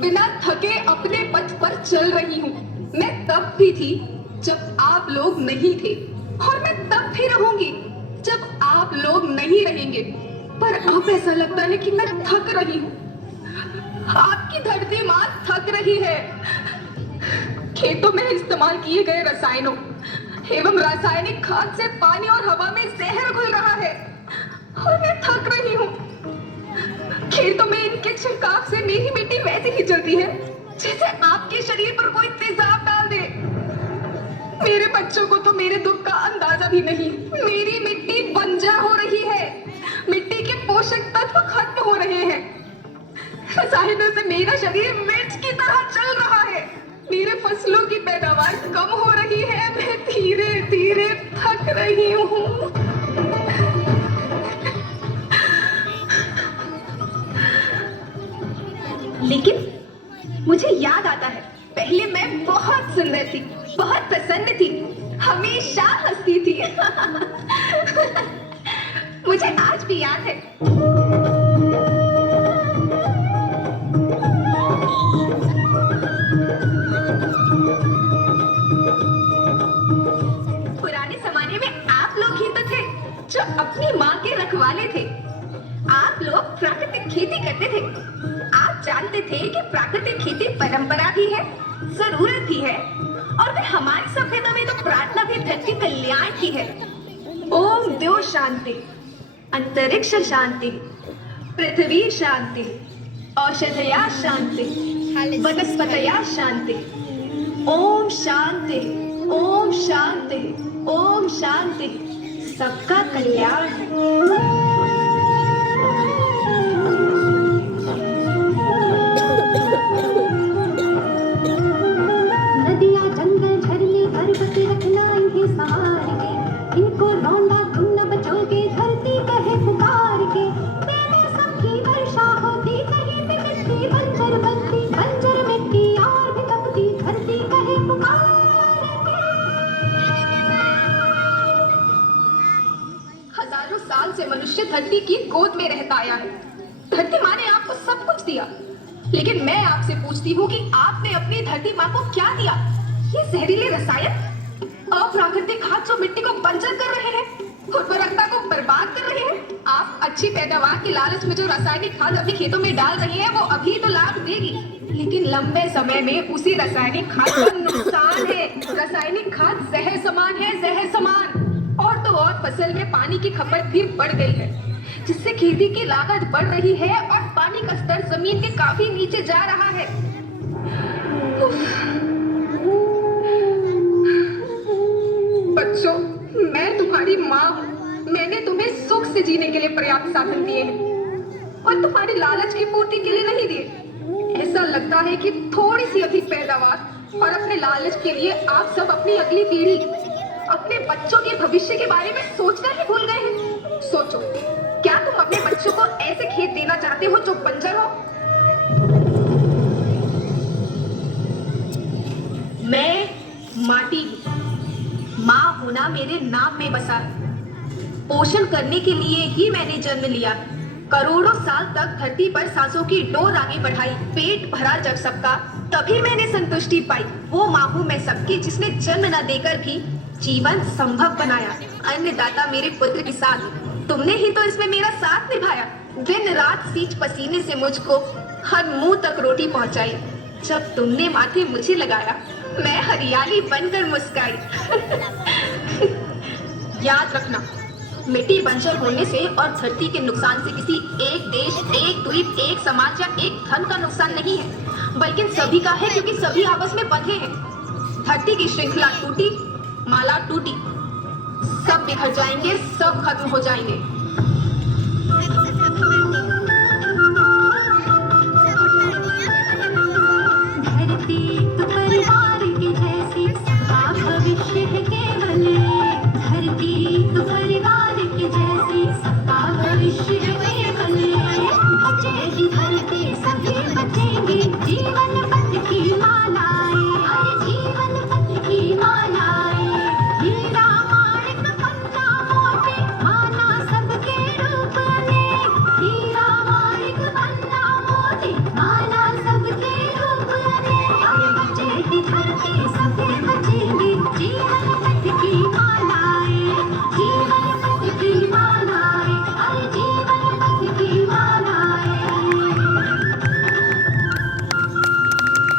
बिना थके अपने पथ पर चल रही हूँ। मैं तब भी थी जब आप लोग नहीं थे, और मैं तब भी रहूंगी जब आप लोग नहीं रहेंगे। पर अब ऐसा लगता है कि मैं थक रही हूँ। आपकी धरती माँ थक रही है। खेतों में इस्तेमाल किए गए रसायनों एवं रासायनिक खाद से पानी और हवा में जहर घुल रहा है, और मैं थक रही हूँ। खेतों में इनके छिड़काव से मेरी मिट्टी वैसे ही जलती है जैसे आपके शरीर पर कोई तेजाब डाल दे। मेरे बच्चों को तो मेरे दुख का अंदाजा भी नहीं। मेरी मिट्टी बंजर हो रही है, मिट्टी के पोषक तत्व खत्म हो रहे हैं। रसायनों से मेरा शरीर मिर्च की तरह चल रहा है। मेरे फसलों की पैदावार कम हो रही है। मैं धीरे धीरे थक रही हूँ। लेकिन मुझे याद आता है, पहले मैं बहुत सुंदर थी, बहुत प्रसन्न थी, हमेशा हंसती थी। मुझे आज भी याद है। पुराने जमाने में आप लोग ही तो थे जो अपनी माँ के रखवाले थे। आप लोग प्राकृतिक खेती करते थे। आप जानते थे कि प्राकृतिक खेती परंपरा भी है, जरूरत भी है, और फिर हमारी सभ्यता में तो प्रार्थना भी धन के कल्याण की है। ओम द्यो शांति, अंतरिक्ष शांति, पृथ्वी शांति, औषधया शांति, वनस्पतया शांति। ओम शांति, ओम शांति, ओम शांति। सबका कल्याण। मनुष्य धरती की गोद में रहता आया है। धरती माँ ने आपको सब कुछ दिया, लेकिन मैं आपसे पूछती हूँ कि आपने अपनी धरती माँ को क्या दिया? ये जहरीले रसायन, अप्राकृतिक खाद जो मिट्टी को बंजर कर रहे हैं, उर्वरकता को बर्बाद कर रहे हैं। आप अच्छी पैदावार के लालच में जो रासायनिक खाद अपने खेतों में डाल रही हैं, वो अभी तो लाभ देगी, लेकिन लंबे समय में उसी रासायनिक खाद का नुकसान है। रासायनिक खाद जहर समान है, जहर समान। और तो और फसल में पानी की खपत भी बढ़ गई है, जिससे खेती की लागत बढ़ रही है और पानी का स्तर जमीन के काफी नीचे जा रहा है। बच्चों, मैं तुम्हारी माँ हूँ। मैंने तुम्हें सुख से जीने के लिए पर्याप्त साधन दिए हैं, और तुम्हारी लालच की पूर्ति के लिए नहीं दिए। ऐसा लगता है कि थोड़ी सी अधिक पैदावार और अपने लालच के लिए आप सब अपनी अगली पीढ़ी, अपने बच्चों के भविष्य के बारे में सोचना ही भूल गए हैं। सोचो, क्या तुम अपने बच्चों को ऐसे खेत देना चाहते हो जो बंजर हो? मैं माटी हूँ। माँ होना मेरे नाम में बसा है। पोषण करने के लिए ही मैंने जन्म लिया। करोड़ों साल तक धरती पर सांसों की डोर आगे बढ़ाई, पेट भरा जब सबका, तभी मैंने संतुष्टि पाई। वो माँ हूँ मैं सबकी, जिसने जन्म न देकर भी जीवन संभव बनाया। अन्नदाता मेरे पुत्र के साथ, तुमने ही तो इसमें मेरा साथ निभाया। दिन रात सींच पसीने से मुझको हर मुंह तक रोटी पहुंचाई। जब तुमने माथे मुझे लगाया, मैं हरियाली बनकर मुस्काई। याद रखना, मिट्टी बंजर होने से और धरती के नुकसान से किसी एक देश, एक द्वीप, एक समाज या एक धन का नुकसान नहीं है, बल्कि सभी का है, क्योंकि सभी आपस में बंधे हैं। धरती की श्रृंखला टूटी, माला टूटी, सब बिखर जाएंगे, सब खत्म हो जाएंगे। धरती तो परिवार की जैसी, आप भविष्य है केवल। धरती तो परिवार की जैसी, आप भविष्य है केवल। बचेगी धरती, सभी बचेंगे। जीवन पथ की मालाएं, हर जीवन पथ की मालाएं। हीरा माणिक पंचा मोती, माला सबके रूप में। हीरा आंखें सफेद